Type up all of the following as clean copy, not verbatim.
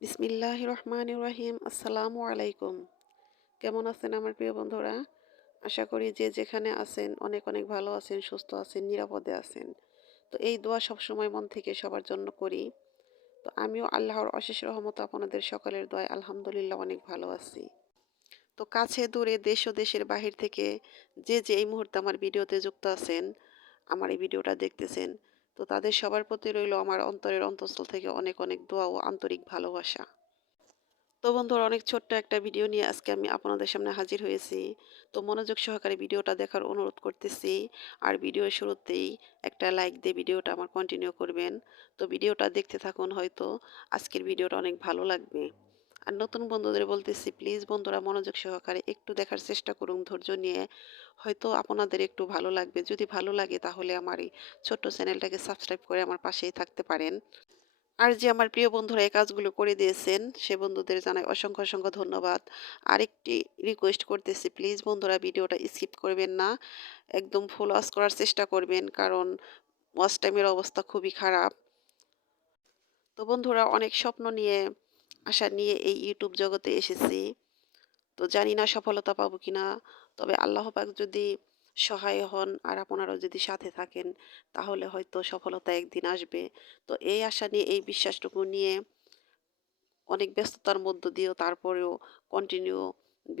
বিসমিল্লাহির রহমানির রহিম। আসসালামু আলাইকুম। কেমন আছেন আমার প্রিয় বন্ধুরা? আশা করি যে যেখানে আছেন অনেক অনেক ভালো আছেন, সুস্থ আছেন, নিরাপদে আছেন। তো এই দোয়া সবসময় মন থেকে সবার জন্য করি। তো আমিও আল্লাহর অশেষ রহমতে আপনাদের সকলের দোয়ায় আলহামদুলিল্লাহ অনেক ভালো আছি। তো কাছে দূরে দেশ ও দেশের বাহির থেকে যে এই মুহূর্তে আমার ভিডিওতে যুক্ত আছেন, আমার এই ভিডিওটা দেখতেছেন, তো তাদের সবার প্রতি রইল আমার অন্তরের অন্তঃস্থল থেকে অনেক অনেক দোয়া ও আন্তরিক ভালোবাসা। তো বন্ধুরা, অনেক ছোট্ট একটা ভিডিও নিয়ে আজকে আমি আপনাদের সামনে হাজির হয়েছি। তো মনোযোগ সহকারে ভিডিওটা দেখার অনুরোধ করতেছি। আর ভিডিওর শুরুতেই একটা লাইক দিয়ে ভিডিওটা আমার কন্টিনিউ করবেন। তো ভিডিওটা দেখতে থাকুন, হয়তো আজকের ভিডিওটা অনেক ভালো লাগবে। আর নতুন বন্ধুদের বলতেছি, প্লিজ বন্ধুরা মনোযোগ সহকারে একটু দেখার চেষ্টা করুন ধৈর্য নিয়ে। হয়তো আপনাদের একটু ভালো লাগবে। যদি ভালো লাগে তাহলে আমার এই ছোট্ট চ্যানেলটাকে সাবস্ক্রাইব করে আমার পাশেই থাকতে পারেন। আর যে আমার প্রিয় বন্ধুরা এই কাজগুলো করে দিয়েছেন সে বন্ধুদের জানাই অসংখ্য অসংখ্য ধন্যবাদ। আরেকটি রিকোয়েস্ট করতেছি, প্লিজ বন্ধুরা ভিডিওটা স্কিপ করবেন না, একদম ফুল ওয়াচ করার চেষ্টা করবেন, কারণ ওয়াচ টাইমের অবস্থা খুবই খারাপ। তো বন্ধুরা, অনেক স্বপ্ন নিয়ে আশা নিয়ে এই ইউটিউব জগতে এসেছি। তো জানি না সফলতা পাবো কিনা, তবে আল্লাহ পাক যদি সহায় হন আর আপনারাও যদি সাথে থাকেন তাহলে হয়তো সফলতা একদিন আসবে। তো এই আশা নিয়ে এই বিশ্বাসটুকু নিয়ে অনেক ব্যস্ততার মধ্য দিয়েও তারপরেও কন্টিনিউ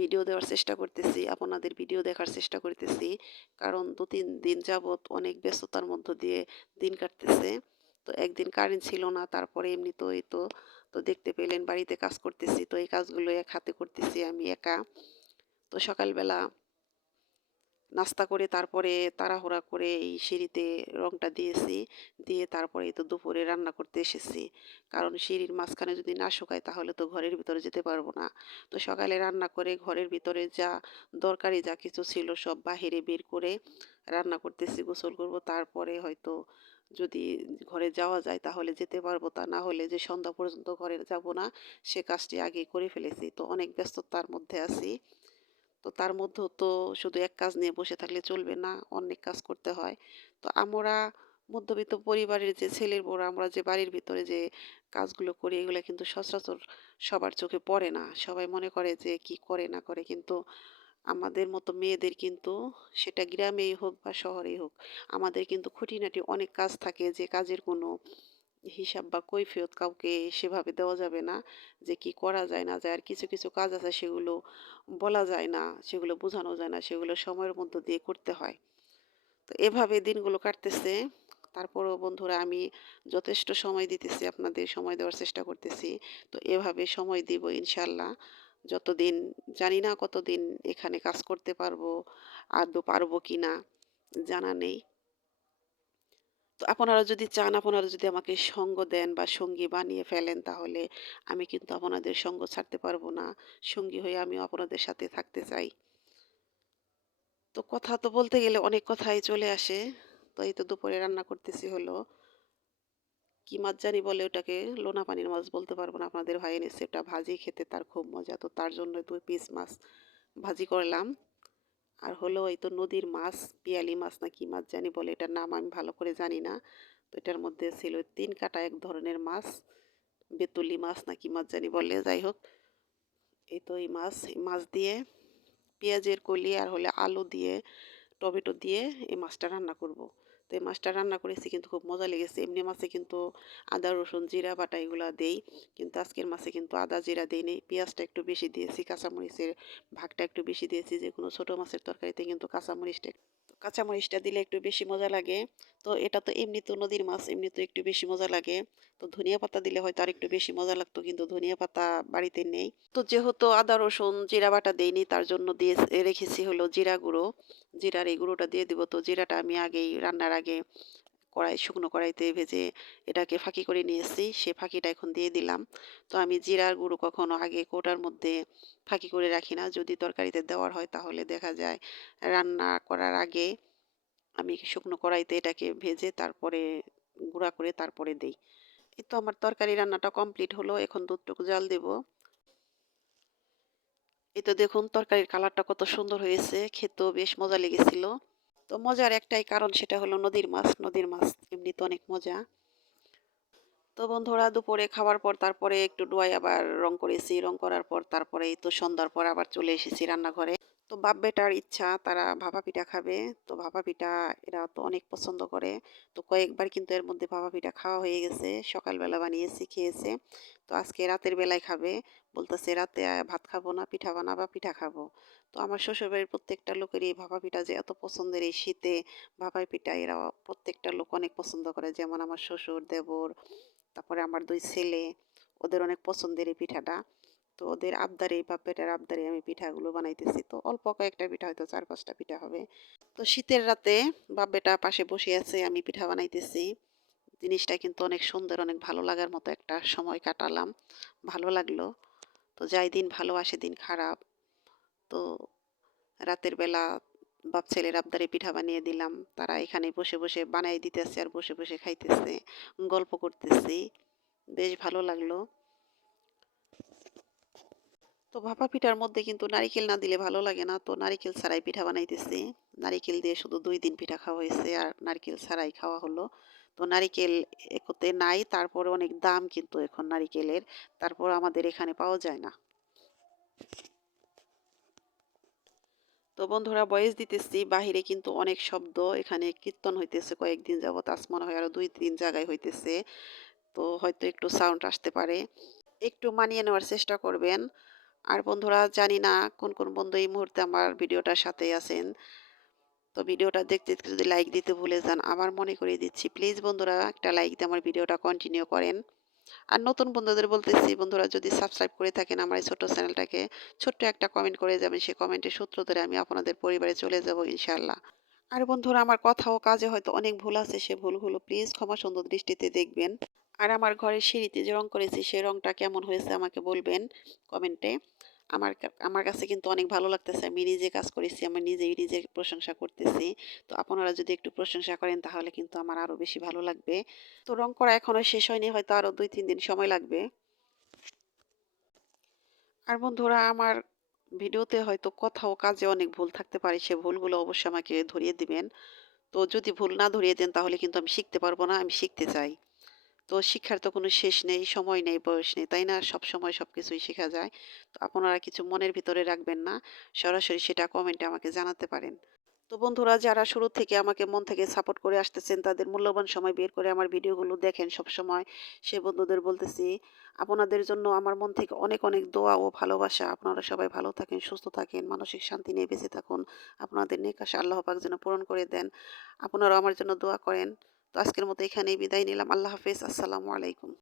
ভিডিও দেওয়ার চেষ্টা করতেছি, আপনাদের ভিডিও দেখার চেষ্টা করতেছি। কারণ ২-৩ দিন যাবৎ অনেক ব্যস্ততার মধ্য দিয়ে দিন কাটতেছে। তো একদিন কারেন্ট ছিল না, তারপরে এমনিতেও তো দেখতে পেলেন বাড়িতে কাজ করতেছি। তো এই কাজগুলো এক হাতে করতেছি আমি একা। তো সকালবেলা নাস্তা করে তারপরে তাড়াহুড়া করে এই সিঁড়িতে রংটা দিয়েছি। দিয়ে তারপরে এই তো দুপুরে রান্না করতে এসেছি। কারণ সিঁড়ির মাঝখানে যদি না শুকায় তাহলে তো ঘরের ভিতরে যেতে পারবো না। তো সকালে রান্না করে ঘরের ভিতরে যা দরকারি যা কিছু ছিল সব বাহিরে বের করে রান্না করতেছি, গোসল করব। তারপরে হয়তো যদি ঘরে যাওয়া যায় তাহলে যেতে পারবো, তা না হলে যে সন্ধ্যা পর্যন্ত ঘরে যাব না সে কাজটি আগেই করে ফেলেছি। তো অনেক ব্যস্ততার মধ্যে আছি। তো তার মধ্যেও তো শুধু এক কাজ নিয়ে বসে থাকলে চলবে না, অনেক কাজ করতে হয়। তো আমরা মধ্যবিত্ত পরিবারের যে ছেলের বউরা আমরা যে বাড়ির ভিতরে যে কাজগুলো করি এগুলো কিন্তু সচরাচর সবার চোখে পড়ে না। সবাই মনে করে যে কি করে না করে, কিন্তু আমাদের মতো মেয়েদের কিন্তু সেটা গ্রামেই হোক বা শহরেই হোক, আমাদের কিন্তু খুঁটিনাটি অনেক কাজ থাকে যে কাজের কোনো হিসাব বা কৈফিয়ত কাউকে সেভাবে দেওয়া যাবে না, যে কি করা যায় না যায়। আর কিছু কিছু কাজ আছে সেগুলো বলা যায় না, সেগুলো বোঝানো যায় না, সেগুলো সময়ের মধ্য দিয়ে করতে হয়। তো এভাবে দিনগুলো কাটতেছে। তারপরেও বন্ধুরা আমি যথেষ্ট সময় দিতেছি, আপনাদের সময় দেওয়ার চেষ্টা করতেছি। তো এভাবে সময় দিব ইনশাল্লাহ। যতদিন জানি না কতদিন এখানে কাজ করতে পারবো, আদৌ পারবো কিনা জানা নেই। তো আপনারা যদি চান, আপনারা যদি আমাকে সঙ্গ দেন বা সঙ্গী বানিয়ে ফেলেন তাহলে আমি কিন্তু আপনাদের সঙ্গ ছাড়তে পারবো না। সঙ্গী হয়ে আমিও আপনাদের সাথে থাকতে চাই। তো কথা তো বলতে গেলে অনেক কথাই চলে আসে। তো এই তো দুপুরে রান্না করতেছি হলো কি মাছ জানি বলে ওটাকে, লোনা পানির মাছ বলতে পারবো না, আপনাদের ভাই এনেছে ওটা ভাজি, খেতে তার খুব মজা। তো তার জন্য ২ পিস মাছ ভাজি করলাম। আর হলো এই তো নদীর মাছ, পিয়ালি মাছ না কি মাছ জানি বলে, এটার নাম আমি ভালো করে জানি না। তো এটার মধ্যে ছিল ৩ কাটা এক ধরনের মাছ, বেতুলি মাছ না কি মাছ জানি বলে, যাই হোক। এই তো এই মাছ দিয়ে পেঁয়াজের কলি আর হলে আলু দিয়ে টমেটো দিয়ে এই মাছটা রান্না করব। তো এই মাছটা রান্না করেছি, কিন্তু খুব মজা লেগেছে। এমনি মাছে কিন্তু আদা রসুন জিরা বাটা এগুলো দেই, কিন্তু আজকের মাছে কিন্তু আদা জিরা দেইনি, পেঁয়াজটা একটু বেশি দিয়েছি, কাঁচামরিচের ভাগটা একটু বেশি দিয়েছি। যে কোনো ছোটো মাছের তরকারিতে কিন্তু কাঁচামরিচটা দিলে একটু বেশি মজা লাগে। তো এটা তো এমনি তো নদীর মাছ, এমনি তো একটু বেশি মজা লাগে। তো ধনিয়া পাতা দিলে হয়তো আর একটু বেশি মজা লাগতো, কিন্তু ধনিয়া পাতা বাড়িতে নেই। তো যেহেতু আদা রসুন জিরা বাটা দেইনি তার জন্য দিয়ে রেখেছি হলো জিরা গুঁড়ো। জিরার এই গুঁড়োটা দিয়ে দিব। তো জিরাটা আমি আগেই রান্নার আগে শুকনো কড়াইতে ভেজে এটাকে ফাঁকি করে নিয়েছি, সে ফাঁকিটা এখন দিয়ে দিলাম। তো আমি জিরার গুঁড়ো কখনো আগে কৌটার মধ্যে ফাঁকি করে রাখি না, যদি তরকারিতে দেওয়ার হয় তাহলে দেখা যায় রান্না করার আগে আমি শুকনো কড়াইতে এটাকে ভেজে তারপরে গুঁড়া করে তারপরে দেই। এই তো আমার তরকারি রান্নাটা কমপ্লিট হলো, এখন দুধটুকু জাল দেব। এই তো দেখুন তরকারির কালারটা কত সুন্দর হয়েছে, খেতেও বেশ মজা লেগেছিল। তো মজার একটাই কারণ, সেটা হলো নদীর মাছ। নদীর মাছ এমনিতে অনেক মজা। তো তো বন্ধুরা দুপুরে খাওয়ার পর তারপরে একটু ডুয়াই আবার রং করেছি। রং করার পর তারপরে এই তো সন্ধ্যার পর আবার চলে এসেছি রান্নাঘরে। তো বাপ বেটার ইচ্ছা তারা ভাপা পিঠা খাবে। তো ভাপা পিঠা এরা তো অনেক পছন্দ করে। তো কয়েকবার কিন্তু এর মধ্যে ভাপা পিঠা খাওয়া হয়ে গেছে। সকালবেলা বানিয়েছি, খেয়েছে। তো আজকে রাতের বেলায় খাবে। বলতেছে রাতে ভাত খাবো না, পিঠা বানাবা, পিঠা খাবো। তো আমার শ্বশুরবাড়ির প্রত্যেকটা লোকেরই এই ভাপা পিঠা যে এত পছন্দের এই শীতে ভাপা পিঠা এরা প্রত্যেকটা লোক অনেক পছন্দ করে। যেমন আমার শ্বশুর, দেবর, তারপরে আমার ২ ছেলে, ওদের অনেক পছন্দের এই পিঠাটা। তো ওদের আবদারে, বাপ বেটার আবদারে আমি পিঠাগুলো বানাইতেছি। তো অল্প কয়েকটা পিঠা হয়তো ৪-৫ টা পিঠা হবে। তো শীতের রাতে বাপ বেটা পাশে বসে আছে, আমি পিঠা বানাইতেছি। জিনিসটা কিন্তু অনেক সুন্দর, অনেক ভালো লাগার মতো একটা সময় কাটালাম। ভালো লাগলো। তো যাই দিন ভালো আসে দিন খারাপ। তো রাতের বেলা বাপ ছেলের আবদারে পিঠা বানিয়ে দিলাম। তারা এখানে বসে, বসে বানাই দিতেছে আর বসে, বসে খাইতেছে। গল্প করতেছি। বেশ ভালো লাগলো। তো ভাপা পিঠার মধ্যে কিন্তু নারিকেল না দিলে ভালো লাগে না। তো নারিকেল ছাড়াই পিঠা বানাইতেছি। নারিকেল দিয়ে শুধু ২ দিন পিঠা খাওয়া হয়েছে আর নারিকেল ছাড়াই খাওয়া হলো। তো নারিকেল একতে নাই, তারপরে অনেক দাম কিন্তু এখন নারিকেলের। তারপর আমাদের এখানে পাওয়া যায় না। তো বন্ধুরা ভয়েস দিতেছি, বাহিরে কিন্তু অনেক শব্দ। এখানে কীর্তন হইতেছে কয়েকদিন যাবৎ। আজ মনে হয় আরো ২-৩ জায়গায় হইতেছে। তো হয়তো একটু সাউন্ড আসতে পারে। একটু মানিয়ে নেওয়ার চেষ্টা করবেন। আর বন্ধুরা জানি না কোন, কোন বন্ধু এই মুহূর্তে আমার ভিডিওটার সাথেই আছেন। তো ভিডিওটা দেখতে, দেখতে যদি লাইক দিতে ভুলে যান, আবার মনে করিয়ে দিচ্ছি। প্লিজ বন্ধুরা একটা লাইক দিয়ে আমার ভিডিওটা কন্টিনিউ করেন। আর নতুন বন্ধুদের বলতেছি, বন্ধুরা যদি সাবস্ক্রাইব করে থাকেন আমার এই ছোট্ট চ্যানেলটাকে, ছোট্ট একটা কমেন্ট করে যাবেন। সেই কমেন্টের সূত্র ধরে আমি আপনাদের পরিবারে চলে যাব ইনশাআল্লাহ। আর বন্ধুরা আমার কথা ও কাজে হয়তো অনেক ভুল আছে, সে ভুলগুলো প্লিজ ক্ষমা সুন্দর দৃষ্টিতে দেখবেন। আর আমার ঘরের সিঁড়িতে যে রং করেছি সেই রংটা কেমন হয়েছে আমাকে বলবেন কমেন্টে। আমার কাছে কিন্তু অনেক ভালো লাগতেছে। আমি নিজে কাজ করেছি, আমি নিজেই নিজের প্রশংসা করতেছি। তো আপনারা যদি একটু প্রশংসা করেন তাহলে কিন্তু আমার আরো বেশি ভালো লাগবে। তো রং করা এখনো শেষ হয়নি, হয়তো আরো ২-৩ দিন সময় লাগবে। আর বন্ধুরা আমার ভিডিওতে হয়তো কথা ও কাজে অনেক ভুল থাকতে পারে, সে ভুলগুলো অবশ্যই আমাকে ধরিয়ে দিবেন। তো যদি ভুল না ধরিয়ে দেন তাহলে কিন্তু আমি শিখতে পারবো না, আমি শিখতে চাই। তো শিক্ষার তো কোনো শেষ নেই, সময় নেই, বয়স নেই, তাই না? সবসময় সবকিছুই শেখা যায়। তো আপনারা কিছু মনের ভিতরে রাখবেন না। সরাসরি সেটা কমেন্টে আমাকে জানাতে পারেন। তো বন্ধুরা যারা শুরু থেকে আমাকে মন থেকে সাপোর্ট করে আসতেছেন, তাদের মূল্যবান সময় বের করে আমার ভিডিওগুলো দেখেন সবসময়, সে বন্ধুদের বলতেছি, আপনাদের জন্য আমার মন থেকে অনেক, অনেক দোয়া ও ভালোবাসা। আপনারা সবাই ভালো থাকেন, সুস্থ থাকেন, মানসিক শান্তি নিয়ে বেঁচে থাকুন। আপনাদের নেক আশা আল্লাহ পাক যেন পূরণ করে দেন। আপনারাও আমার জন্য দোয়া করেন। তো আজকের মতো এখানেই বিদায় নিলাম। আল্লাহ হাফেজ। আসসালামু আলাইকুম।